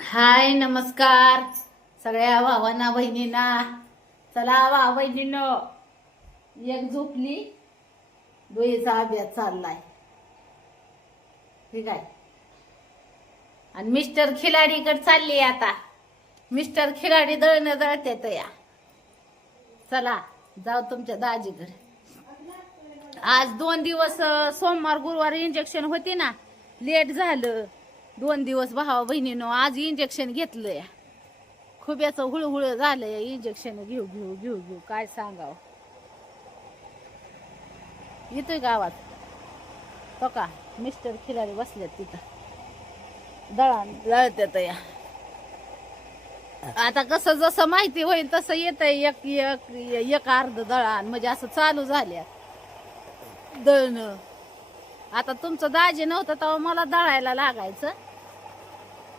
हाय नमस्कार सगळ्या भावांना बहिणींना. चला भावा बहिणींनो, एक झोपली, दोयीचा अभ्यास चाललाय. ठीक आहे. आणि मिस्टर खिलाडीकडे चालली आता. मिस्टर खिलाडी दळणं दळतेत या. चला जाऊ तुमच्या दाजीकडे. आज 2 दिवस सोमवार गुरुवार इंजेक्शन होती ना, लेट झालं 2 दिवस भावा बहिणीनं. आज इंजेक्शन घेतलंय. खुब्याचं हुळहुळ झालंय. इंजेक्शन घेऊ घेऊ घेऊ घेऊ काय सांगावं. येतोय गावात तो का मिस्टर खिलाडी बसल्यात तिथं दळत्यात या. आता कसं जसं माहिती होईल तसं येतंय. एक एक एक अर्ध दळण म्हणजे असं चालू झाल्या दळणं. आता तुमचं दाजी नव्हतं तेव्हा मला दळायला लागायचं,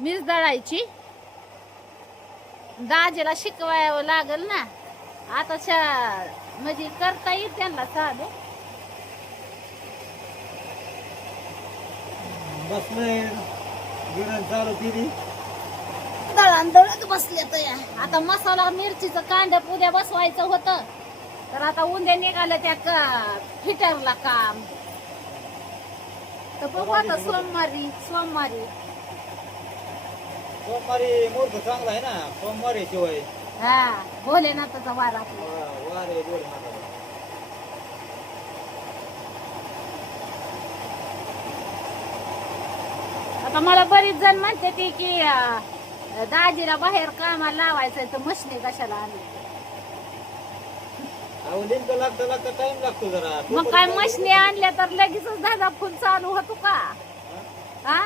मीच दळायची. दाजीला शिकवायला लागल ना. आता म्हणजे करता येईल त्यांना चालू. बसलोय गिरण चालू केली. दळण दळत बसले तर आता मसाला मिरचीचं कांदा उद्या बसवायचं होतं, तर आता उद्या निघालं त्या फिटरला काम. तर बघू आता सोमवारी सोमवारी मुहूर्त चांगला आहे ना. सोमवारी शिवाय हा भोलेनाथाचा वार आपला. वार आहे भोलेनाथाचा. आता मला बरीच जण म्हणते ती की दाजीला बाहेर कामाला लावायचंय तर मशनी कशाला आणली. अहो लिंक लागतं टाइम लागतो जरा. मग काय मशनी आणल्या तर लगेचच दादा फुल चालू होतो का? हा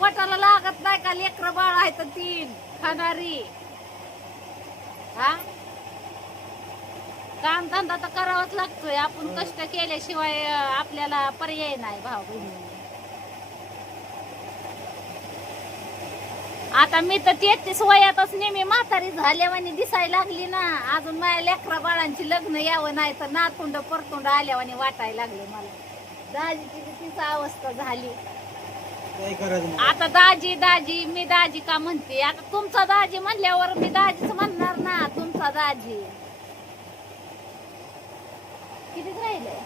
पोटाला लागत नाही का? लेकर बाळ आहे तर 3 खाणारी. हा काम धंदा तर करावाच लागतोय. आपण कष्ट केल्याशिवाय आपल्याला पर्याय नाही भाऊ बहिणी. आता मी तर 33 वयातच नेहमी म्हातारी झाल्यावानी दिसायला लागली ना. अजून माझ्या लेकरा बाळांची लग्न यावं नाही तर नातुंड परतुंड आल्यावानी वाटायला लागलं मला. दाजीची तीच अवस्था झाली. काय करायचं आता दाजी दाजी मी दाजी का म्हणते. आता तुमचा दाजी म्हणल्यावर मी दाजीच म्हणणार ना. तुमचा दाजी कितीच राहिलंय.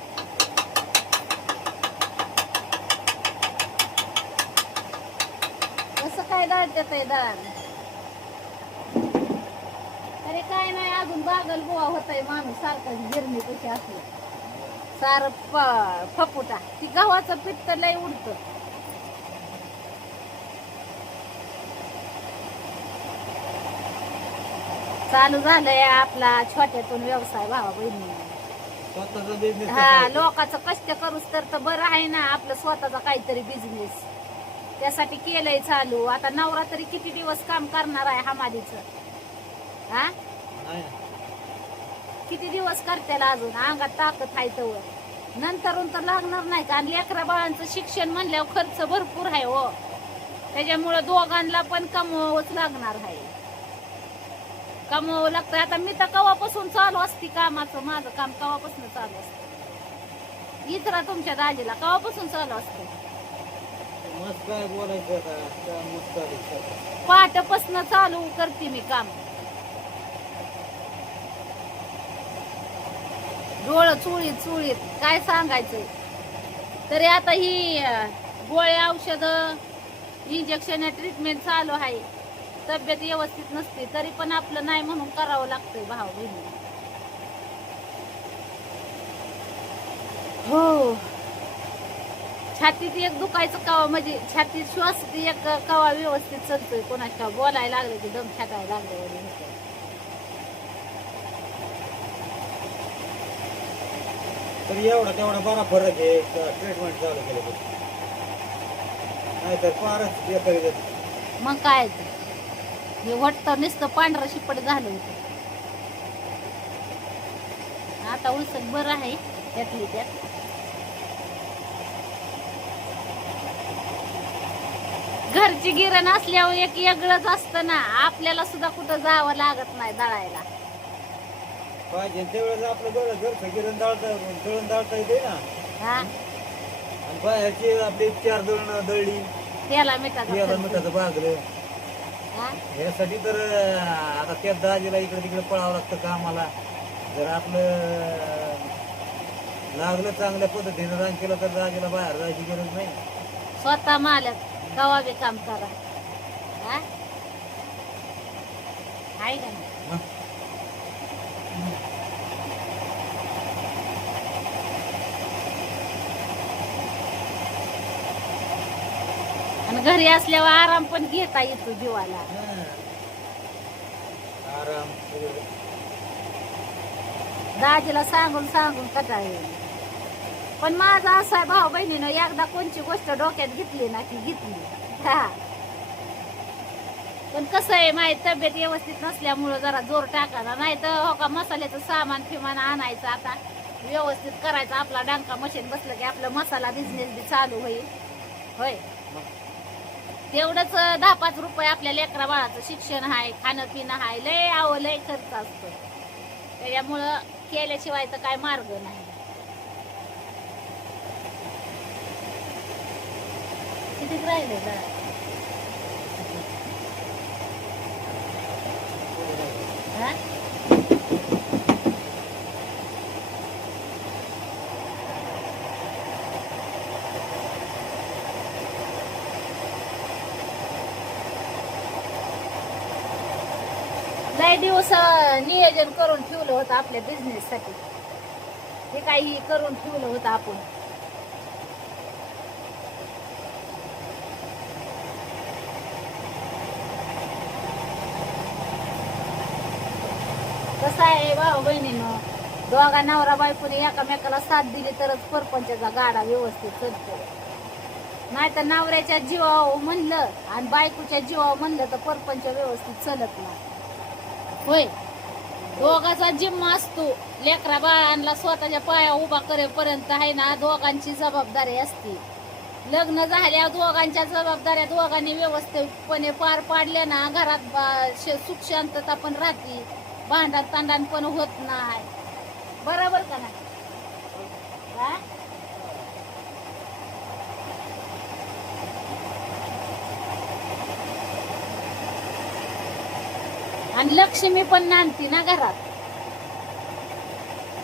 कसं काय दळत्यात दळण. अरे काय नाही अजून बागल बुवा होतय माणूस सारखं गिरणी कशी असली सार फपुटा. ती गव्हाचं पीठ तर लय उडत. चालू झालंय आपला छोट्यातून व्यवसाय भावा बहिणी. स्वतःचा बिझनेस. हा लोकांचं कष्ट करूच तर बरं आहे ना. आपलं स्वतःचा काहीतरी बिझनेस त्यासाठी केलंय चालू. आता नवरा तरी किती दिवस काम करणार आहे हमालीच. हा किती दिवस करतेला अजून अंगात ताकद आहे तर. नंतरून तर लागणार नाही का? आणि लेकरा बाळांचं शिक्षण म्हणल्यावर खर्च भरपूर आहे हो. त्याच्यामुळं दोघांना पण कमवावंच लागणार आहे. कमवावं लागतं. आता मी तर कवापासून चालू असते कामाचं. माझं काम कवापासून चालू असतं. इतरा तुमच्या दाजीला कवापासून चालू असतं. मस्त काय बोलायचं आता. मस्त पहाटेपासून चालू करते मी काम. डोळं चुळीत चुळीत काय सांगायचंय. तरी आता ही गोळ्या औषध इंजेक्शन ट्रीटमेंट चालू आहे. तब्येत व्यवस्थित नसते तरी पण आपलं नाही म्हणून करावं लागतंय भाऊ बहिणी. हो छातीत एक दुखायचं कवा म्हणजे छातीत श्वास एक कवा व्यवस्थित चालतोय. कोणाच्या बोलायला लागलं की दम छाटायला लागलं. तर एवढा तेवढा बरा फरक आहे ट्रीटमेंट चालू केलं. नाहीतर फारच बेकारी जाते. मग काय हे वाटतं नुसतं पांढरं शिपट झालं होतं. आता उलसक बरं आहे त्यातली त्यात. घरची गिरण असल्यावर एक वेगळंच असतं ना. आपल्याला सुद्धा कुठं जावं लागत नाही दळायला. पाहिजे त्यावेळेस आपलं घरचं गिरण दळून दाळता येते ना. हा आणि बाहेरची आपली 4 दळणं दळली त्याला मिठाचा याला खर्च. मिठाचं भागलं. हा? यासाठी तर आता त्या दाजीला इकडे तिकडे पळावं लागतं कामाला. जर आपलं लागलं चांगल्या पद्धतीनं रान केलं तर दाजीला बाहेर जायची गरज नाही. स्वतः मालक कवा बी काम करा. हा? आहे का नाही? हं? आणि घरी असल्यावर आराम पण घेता येतो जीवाला. हं. आराम सगळं. दाजीला सांगून सांगून कंटाळा येईल. पण माझा असा आहे भाऊ बहिणीनं एकदा कोणची गोष्ट डोक्यात घेतली ना की घेतली. हा. पण कसं आहे माझी तब्येत व्यवस्थित नसल्यामुळं जरा जोर टाकायला. नाही तर हो का मसाल्याचं सामान फिमान आणायचं आता व्यवस्थित करायचं. आपला डांका मशीन बसलं की आपलं मसाला बिझनेस बी चालू होईल. होय तेवढंच 10-5 रुपये आपल्या लेकरा बाळाचं शिक्षण आहे, खाणं पिणं आहे, लय खर्च असतो. त्याच्यामुळं केल्याशिवाय तर काय मार्ग नाही. कितीच राहिले जरा हा? लय दिवस नियोजन करून ठेवलं होतं आपल्या बिझनेस साठी. हे काही करून ठेवलं होतं आपण. कसं आहे भाऊ बहिणीनं दोघा नवरा बायकोने एकामेकाला साथ दिली तरच परपंचाचा गाडा व्यवस्थित चालतो. नाही तर नवऱ्याच्या जीवावर म्हणलं आणि बायकोच्या जीवावर म्हणलं तर परपंच व्यवस्थित चालत नाही. होय दोघाचा जिम्मा असतो. लेकरा बाळांना स्वतःच्या पाया उभा करेपर्यंत आहे ना दोघांची जबाबदारी असते. लग्न झाल्यावर दोघांच्या जबाबदाऱ्या दोघांनी व्यवस्थितपणे पार पाडल्या ना घरात सुख शांतता पण राहते. भांडण तांडण पण होत नाही. बरोबर का नाही? हा? आणि लक्ष्मी पण नांदती ना घरात.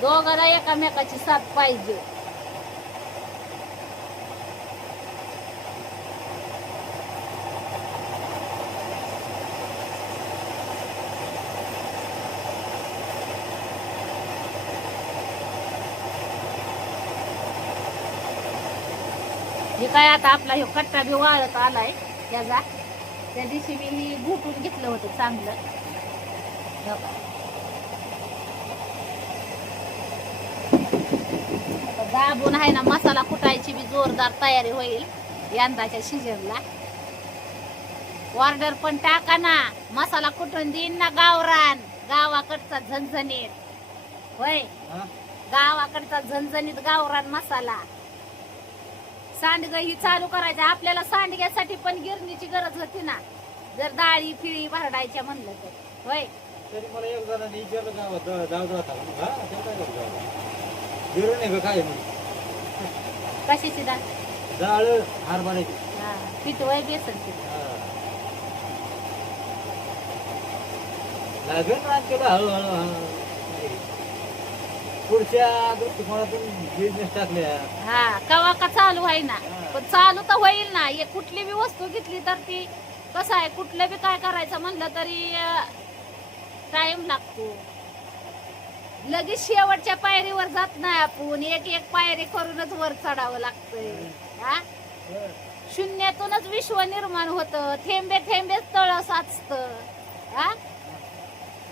दोघाला एकामेकाची साथ पाहिजे. हे काय आता आपला हे कट्टा बी वाळत आलाय त्याचा. त्या दिवशी मी घुटून घेतलं होतं चांगलं. हो का? आता दाबून आहे ना मसाला कुटायची बी जोरदार तयारी होईल यंदाच्या सीजनला. ऑर्डर पण टाका ना. मसाला कुटून देईन ना गावरान गावाकडचा झणझणीत. होय हं? गावाकडचा झणझणीत गावरान मसाला. सांडग ही चालू करायचं. आपल्याला सांडग्यासाठी पण गिरणीची गरज होती ना जर डाळी फिळी भरडायच्या म्हणलं तर. होय तरी मला एक जणांनी विचारलं गावात दाव होता. हा ते काय करतो गिरण आहे का काय म्हणून. कशाची डाळ? डाळ हरभऱ्याची. हा पिठवय बेसन पीठ. लागेल ना केलं हळूहळू. पुढच्या दृष्टिकोनातून बिझनेस टाकल्या. हा कवा का चालू आहे ना. पण चालू तर होईल ना. एक कुठली बी वस्तू घेतली तर ती कसं आहे कुठलं बी काय करायचं म्हणलं तरी टाइम लागतो. लगेच शेवटच्या पायरीवर जात नाही आपण. एक एक पायरी करूनच वर चढावं लागतंय. हा शून्यातूनच विश्व निर्माण होतं. थेंबे थेंबेच तळ साचतं. हा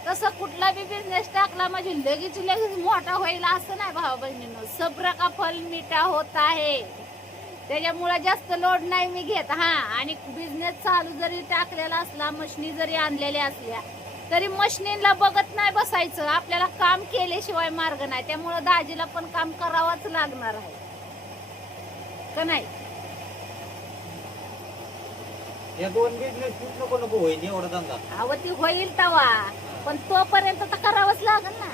तसं कुठला बी बिझनेस टाकला म्हणजे लगेच मोठा होईल असं नाही भाऊ बहिणीनं. सब्र का फल मीठा होत आहे. त्याच्यामुळे जास्त लोड नाही मी घेत. हा आणि बिझनेस चालू जरी टाकलेला असला मशनी जरी आणलेल्या असल्या तरी मशनीला बघत नाही बसायचं. आपल्याला काम केल्याशिवाय मार्ग नाही. त्यामुळं दाजीला पण काम करावंच लागणार आहे का नाही. या दोन बिझनेस नको नको होईल एवढा धंदा. अहो ती होईल तवा पण तोपर्यंत तर करावंच लागल ना.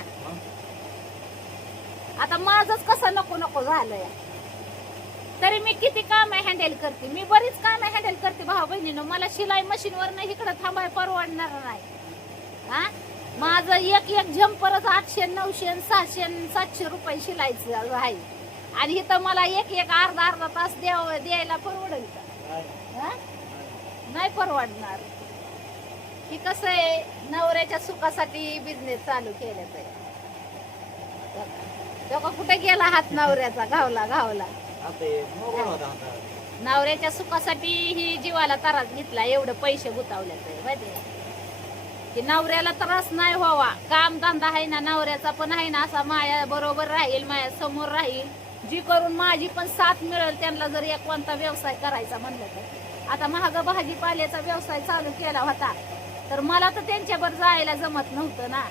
आता माझंच कसं नको नको झालंय. तरी मी किती काम हँडल करते, मी बरीच काम हँडल करते भाऊ बहिणीनं. मला शिलाई मशीनवर नाही इकडं थांबाय परवडणार नाही. हा, माझं एक एक झंपरच 800, 900, 600, 700 रुपये शिलायचं आहे. आणि इथं मला एक एक अर्धा तास द्यायला परवडेल का? हा? नाही परवडणार. की कसं आहे, नवऱ्याच्या सुखासाठी बिझनेस चालू केल्याचं आहे. तेव्हा कुठे गेला हात नवऱ्याचा, घावला. आता हे मोबाईल होता आता. नवऱ्याच्या सुखासाठी ही जीवाला त्रास घेतला, एवढं पैसे गुतावल्याचं आहे माहिती आहे की नवऱ्याला त्रास नाही व्हावा. काम धंदा आहे ना नवऱ्याचा पण आहे ना, असा माया बरोबर राहील, माया समोर राहील, जी करून माझी पण साथ मिळेल. त्यांना जर एक कोणता व्यवसाय करायचा म्हणलं तर, आता महाग भाजीपाल्याचा व्यवसाय चालू केला होता तर मला तर त्यांच्यावर जायला जमत नव्हतं ना.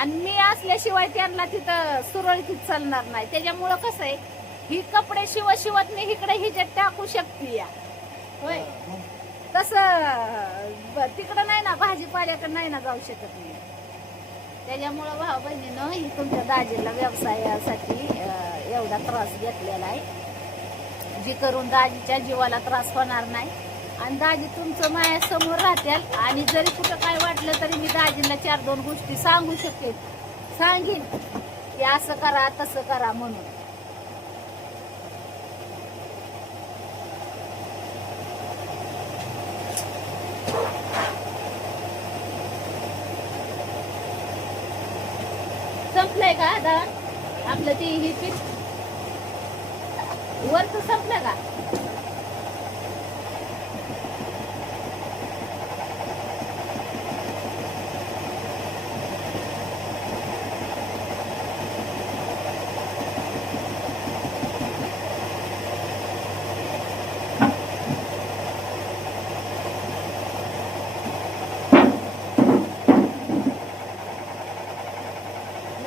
आणि मी असल्याशिवाय त्यांना तिथं सुरळीत चालणार नाही. त्याच्यामुळं कसं आहे, ही कपडे शिवत मी इकडे हिच्यात टाकू शकते या होय. तसं तिकडं नाही ना, भाजीपाल्याकडे नाही ना जाऊ शकत मी. त्याच्यामुळं भाऊ बहिणीनं ही तुमच्या दाजीला व्यवसायासाठी एवढा त्रास घेतलेला आहे, जी करून दाजीच्या जीवाला त्रास होणार नाही. आणि दाजी तुमचं माझ्यासमोर राहतील. आणि जरी कुठं काय वाटलं तरी मी दाजीला 4-2 गोष्टी सांगू शकेन, सांगेन की असं करा तसं करा म्हणून. संपलंय का आता आपलं ती ही पीठ वरचं संपलं का?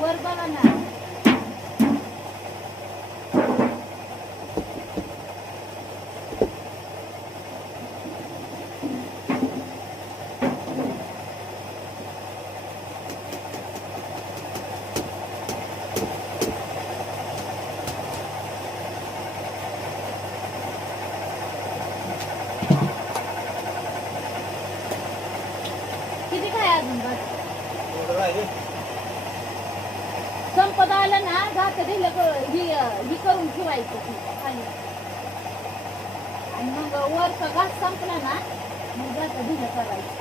वर बघा ना. किती काय अजून बस एवढं राहिले. संपत आलं ना, जात दिलं ही करून ठेवायचं खाली. आणि मग वरचा घास संपला ना, मग जात दिलं करायचं.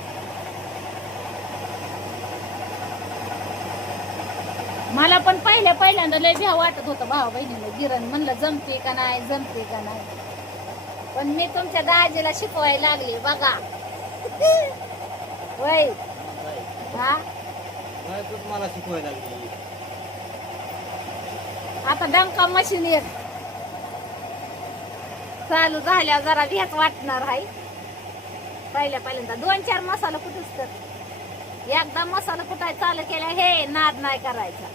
मला पण पहिल्यांदा लय भ्या वाटत होतं भाऊ बहिणीला गिरण. म्हणलं जमते का नाही. पण मी तुमच्या दाजीला शिकवायला लागली बघा. वय हा, काय तूच मला शिकवायला लागली. आता डंका मशीन एक चालू झाल्या जरा भ्याच वाटणार आहे. पहिल्यांदा 2-4 मसाला कुठूच तर एकदा मसाला कुठाय चालू केला, हे नाद नाही करायचा.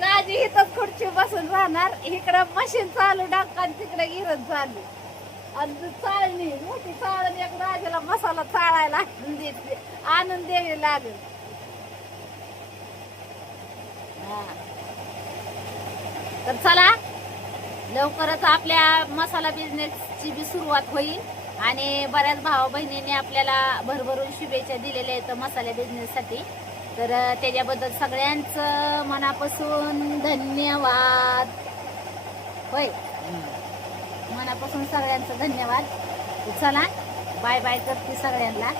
दाजी इथंच खुर्ची बसून राहणार, इकडं मशीन चालू डंका, तिकडे गिरण चालू. आणि चाळणी मोठी चाळणी एक दाजीला मसाला चाळायला आणून द्यावी लागेल. तर चला, लवकरच आपल्या मसाला बिझनेसची बी सुरुवात होईल. आणि बऱ्याच भावा बहिणींनी आपल्याला भरभरून शुभेच्छा दिलेल्या आहेत मसाला बिझनेससाठी. तर त्याच्याबद्दल सगळ्यांचं मनापासून धन्यवाद. होय, मनापासून सगळ्यांचं धन्यवाद. चला, बाय करते सगळ्यांना.